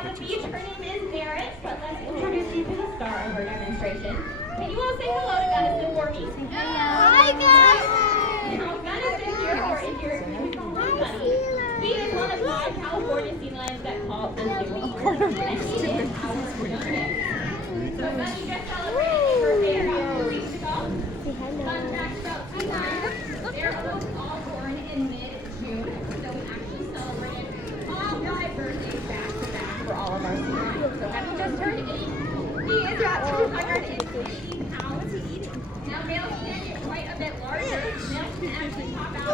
on the beach. Her name is Barrett, but let's introduce you to the star of our demonstration. Can you all say hello to Gunnison for me? Hi, guys! Now, Gunnison here, or if you're we call him Gunny. He is one of 5 California sea lions that call the zoo. And he is our youngest. So Gunny just celebrated his birthday about 2 weeks ago. Fun fact about sea lions, they're almost all born in mid-June. So we actually celebrated all 5 birthdays back to back for all of our sea lions. So Gunny just turned 8. He is about 280 pounds. Now males can get quite a bit larger. Males can actually top out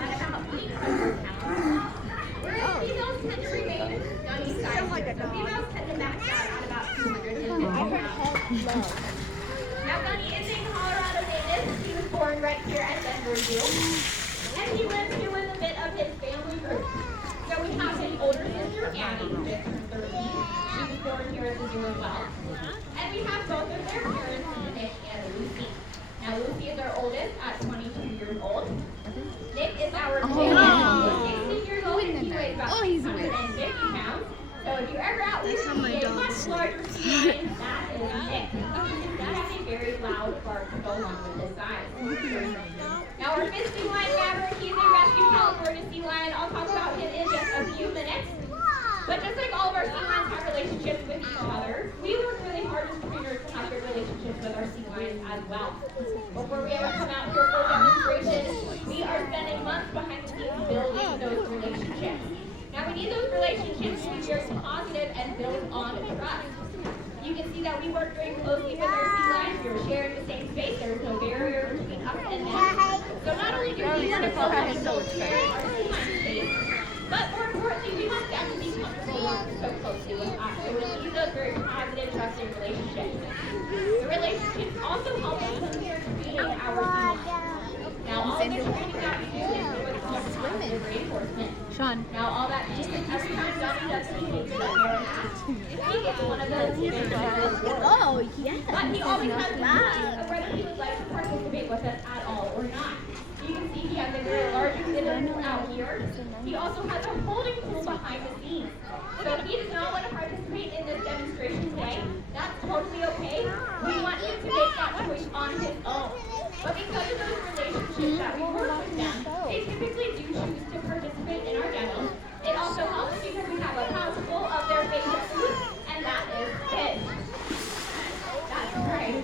at about 800 pounds. Whereas females tend to remain Gunny size. So females tend to max out at about 250 pounds. Now Gunny is a Colorado native. He was born right here at Denver Zoo. And he lives here with a bit of his family group. So we have his older sister, Annie, who just turned 13. She was born here at the zoo as well. And we have both of their parents, Nick and Lucy. Now Lucy is our oldest at 22 years old. Nick is our baby, who's 16 years old, and he weighs about 650 pounds. So if you ever out with a much larger sea lion, that is Nick. That has a very loud bark to go along with his size. Now our 5th sea lion, Maverick, he's a rescue California sea lion. I'll talk about him in just a few minutes. But just like all of our sea lions have relationships with each other, we work really hard as trainers to have good relationships with our sea lions as well. Before we ever come out here for a demonstration, we are spending months behind the scenes building those relationships. Now we need those relationships to be very positive and build on trust. You can see that we work very closely with our sea lions. We are sharing the same space. There is no barrier between us and them. So not only do we want to feel that we don't share our sea lion space, but more importantly, we want them to be comfortable working so closely with us. So we need those very positive, trusting relationships. The relationships also help us when we are training our sea lions. Now all of the training that we do is with positive reinforcement. Sean. Now all that means is every time Gunny does behavior that Mary asks, if he gets one of those, he gets Oh, yes. but he always has the choice of whether he would like to participate with us at all or not. You can see he has a very large exhibit pool out here. He also has a holding pool behind the scenes. So if he does not want to participate in this demonstration today, that's totally okay. We want him to make that choice on his own. But because of those relationships that we work with them, they typically do choose to participate in our demos. It also helps because we have a pouch full of their favorite food, and that is fish. That's right.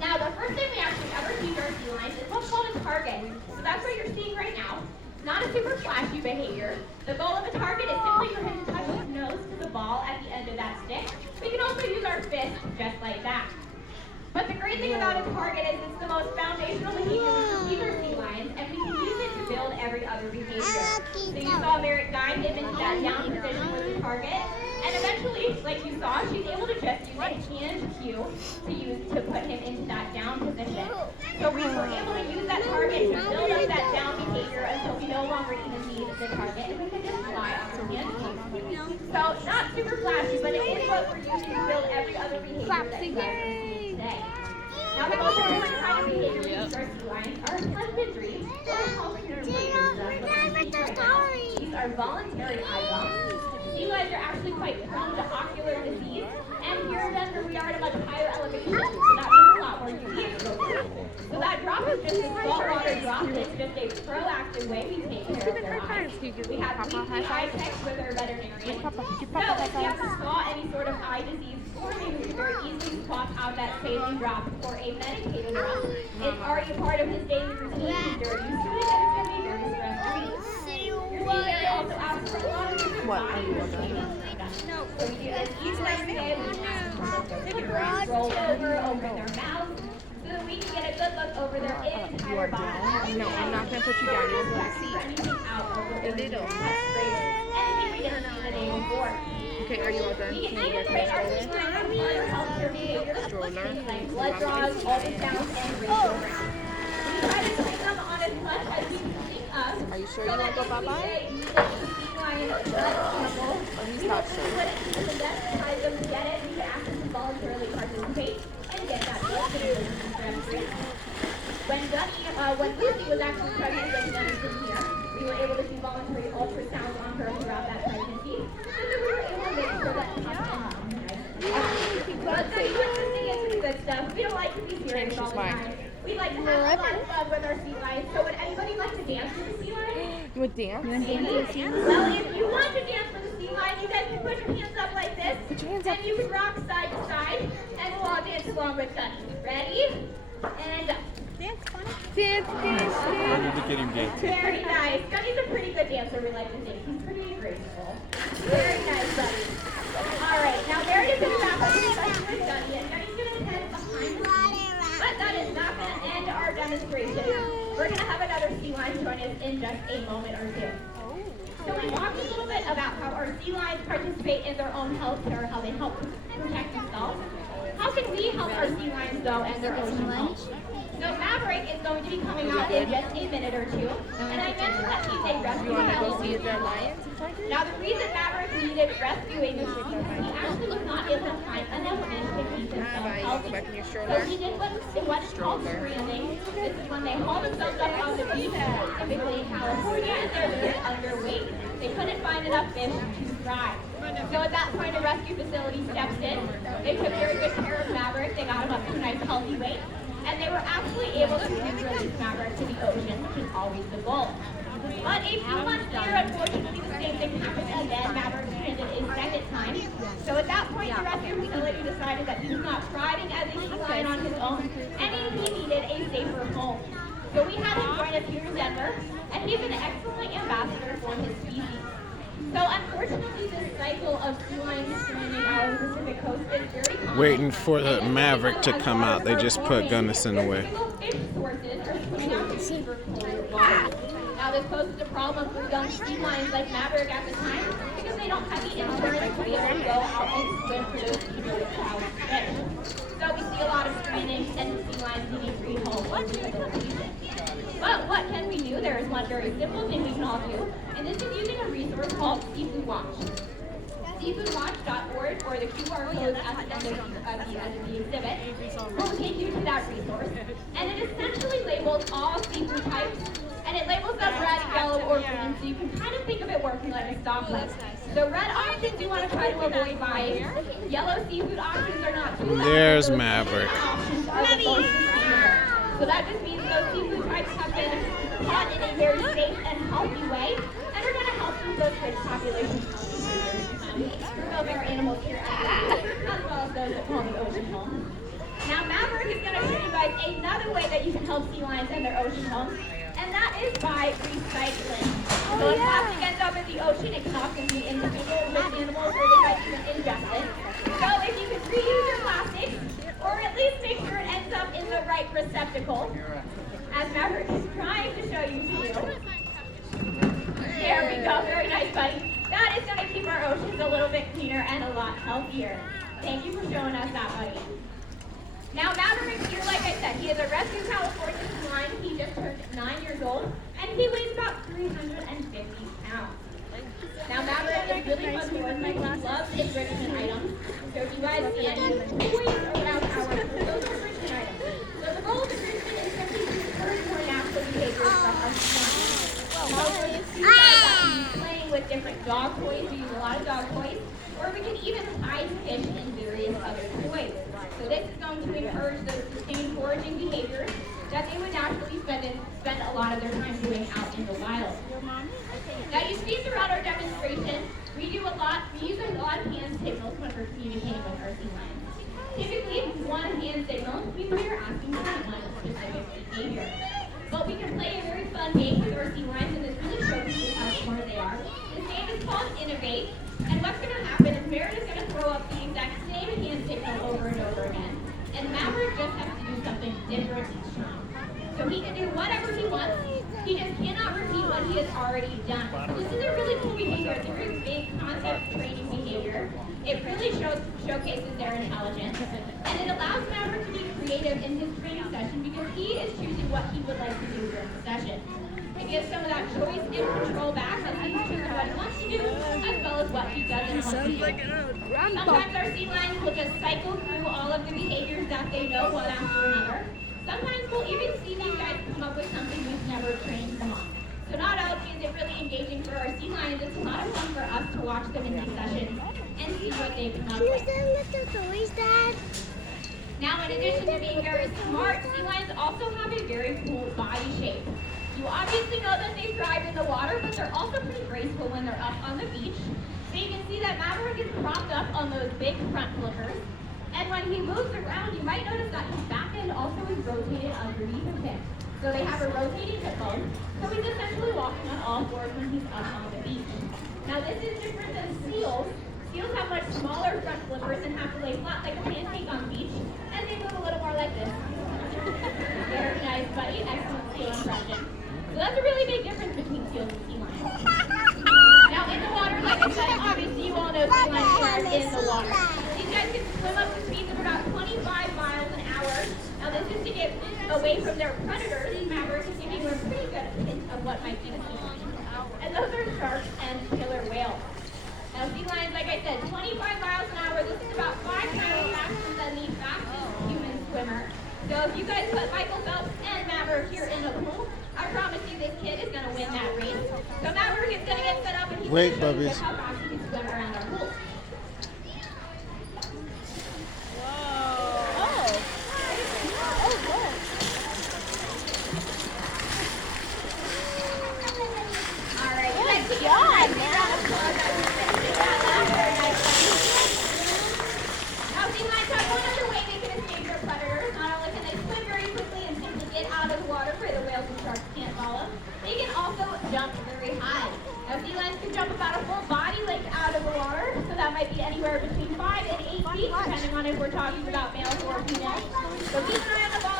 Now, the first thing we actually ever teach our sea lions is what's called a target. So that's what you're seeing right now. Not a super flashy behavior. The goal of a target is simply for him to touch his nose to the ball at the end of that stick. We can also use our fist just like that. But the great thing about a target is it's the most foundational behavior we teach our sea lions, and we can use it to build every other behavior. So you saw Merritt guide him into that down position with the target, and eventually, like you saw, she's able to just use a hand cue to put him into that down position. So we were able to use that target to build up that down behavior until we no longer even need the target, and we can just fly on our hand cue. So not super flashy, but it is what we're using to build every other behavior that you guys are seeing today. Now the most important kind of behavior we teach our sea lions are husbandry, or healthcare behaviors. These are voluntary eye drops. Sea lions are actually quite prone to ocular disease, and here in Denver we are at a much higher elevation, so that means a lot more UV exposure. So that drop is just a saltwater drop. It's just a proactive way we take care of their eyes. We have weekly eye checks with our veterinarian. So if you ever saw any sort of eye disease forming, we can very easily swap out that saline drop for a medicated drop. It's already a part of his daily routine. He's very used to it, and it's going to be very stress-free. Your seafarer also asks for a lot of different body routines. So we do this each and every day. We ask them to lift their fingers, roll over, open their mouth, so that we can get a good look over their entire body. No, I'm not going to put you down. You're going to see. Anything out over their little. That's great. Anything we didn't see the day before. Okay, are you all done? We can integrate our seafarer as part of healthcare behaviors, like blood draws, ultrasounds, and radiograms. We try to train them on as much as we can think of. Are you sure you want to go bye-bye? Or he's not sure. When Lucy was actually pregnant with Gunnison here, we were able to do voluntary ultrasounds on her throughout that pregnancy, so that we were able to make sure of. We don't like to be serious all the time. We like to have a lot of fun with our sea lions. So would anybody like to dance with the sea lion? You would dance? Well, if you want to dance with the sea lion, you guys can put your hands up like this. Put your hands up. And you can rock side to side. And we'll all dance along with Gunny. Ready? And up. Dance, I need to get him dancing. Very nice. Gunny's a pretty good dancer, we like to think. He's pretty graceful. Very nice, Gunny. All right, now there it is in the back. With Gunny, and Gunny's going to head behind the scenes. But that is not going to end our demonstration. We're going to have another sea lion join us in just a moment or two. So we talked a little bit about how our sea lions participate in their own health care, how they help protect themselves. How can we help our sea lions, though, and their ocean health? So Maverick is going to be coming out in just a minute or two. And I mentioned that he's a rescue You want to go see pilot. the lions and tigers? Now the reason Maverick needed rescuing is because he actually was not able to find enough fish to keep himself Bye. Go healthy. back in your So stroller. he did what's called stranding. This is when they haul themselves up on the beach, typically in California, and they're very underweight. They couldn't find enough fish to thrive. So at that point, a rescue facility steps in. They took very good care of Maverick. They got him up to a nice healthy weight. And they were actually able to release Maverick to the ocean, which is always the goal. But a few months later, unfortunately, the same thing happened again. Maverick stranded a second time. So at that point, the rescue facility decided that he was not thriving as a sea lion on his own, and he needed a safer home. So we had him join us here in Denver, and he's an excellent ambassador for his species. So unfortunately, this cycle of sea lions stranding out on the Pacific coast is very common. Waiting for the Maverick to come out. They just put Gunnison away. Fish sources are swimming out to sea for colder water. Now this poses a problem for young sea lions like Maverick at the time because they don't have the insurance to be able to go out and swim for those cheaper trout fish. So we see a lot of stranding and sea lions needing to be home because of the season. But what can we do? There is one very simple thing we can all do, and this is using a resource called Seafood Watch. Seafoodwatch.org, or the QR code at the end of the exhibit, will take you to that resource. And it essentially labels all seafood types, and it labels them red, yellow, or green, so you can kind of think of it working like a stoplight. The red options you want to try to avoid buying. Yellow seafood options are not too bad. There's Maverick. Options are the most sustainable. So that just means those seafood types have been caught in a very safe and healthy way, and are going to help keep those fish populations healthy for years to come. For both our animals here at the zoo, as well as those that call the ocean home. Now Maverick is going to show you guys another way that you can help sea lions and their ocean homes, and that is by recycling. So if plastic ends up in the ocean, it can often be in the with animals, or they might even ingest it. So if you can reuse your plastic, or at least make sure it ends up in the right receptacle, as Maverick is trying to show you too. There we go, very nice, buddy. That is going to keep our oceans a little bit cleaner and a lot healthier. Thank you for showing us that, buddy. Now Maverick here, like I said, he is a rescue California sea lion. He just turned 9 years old, and he weighs about 350 pounds. Now Maverick is really fun to work with. He loves enrichment items. So if you guys see any toys around our those are enrichment items. So the goal of enrichment is simply to encourage more natural behaviors from our sea lions. So for the sea lions, playing with different dog toys, we use a lot of dog toys, or we can even hide fish in various other toys. So this is going to encourage those sustained foraging behaviors that they would naturally spend a lot of their time doing out in the wild. Now you see throughout our demonstration, we use a lot of hand signals when we're communicating with our sea lions. Typically, one hand signal means we are asking for one specific behavior. But we can play a very fun game with our sea lions, and this really shows you how smart they are. This game is called Innovate, and what's going to happen is Merritt is going to throw up the exact same hand signal over and over again, and Maverick just has to do something different each time. So he can do whatever he wants, he just cannot repeat what he has already done. So this is a really cool behavior. It's a very big concept training behavior. It really showcases their intelligence, and it allows Maverick to be creative in his training session because he is choosing what he would like to do during the session. It gives some of that choice and control back as he's choosing what he wants to do, as well as what he doesn't want to do. Sometimes our sea lions will just cycle through all of the behaviors that they know one after another. Sometimes we'll even see these guys come up with something we've never trained them on. So not only is it really engaging for our sea lions, it's a lot of fun for us to watch them in these sessions and see what they come up with. Little toys, Dad? Now, in addition to being very smart, sea lions also have a very cool body shape. You obviously know that they thrive in the water, but they're also pretty graceful when they're up on the beach. So you can see that Maverick is propped up on those big front flippers. And when he moves around, you might notice that his back end also is rotated underneath his hip. So they have a rotating hip bone. So he's essentially walking on all fours when he's up on the beach. Now this is different than seals. Seals have much smaller front flippers and have to lay flat like a pancake on the beach. And they move a little more like this. Very nice, buddy. Excellent seal impression. So that's a really big difference between seals and sea lions. Now in the water, like I said, obviously you all know sea lions are in the water. These guys can swim up to speeds of about 25 miles an hour. Now this is to get away from their predators. Maverick is giving you a pretty good hint of what might be the sea. And those are sharks and killer whales. Now sea lions, like I said, 25 miles an hour. This is about 5 times faster than the fastest human swimmer. So if you guys put Michael Phelps and Maverick here in a pool, I promise you this kid is going to win that race. So Maverick is going to get set up and he's going to show you how fast he can swim around our pool. Alright, you guys can get a nice round of applause as we finish that last very nice one. Now sea lions have one other way they can escape their predators. Not only can they swim very quickly and simply get out of the water where the whales and sharks can't follow, they can also jump very high. Now sea lions can jump about a full body length out of the water, so that might be anywhere between 5 and 8 feet, depending on if we're talking about males or females. So keep an eye on the bottom.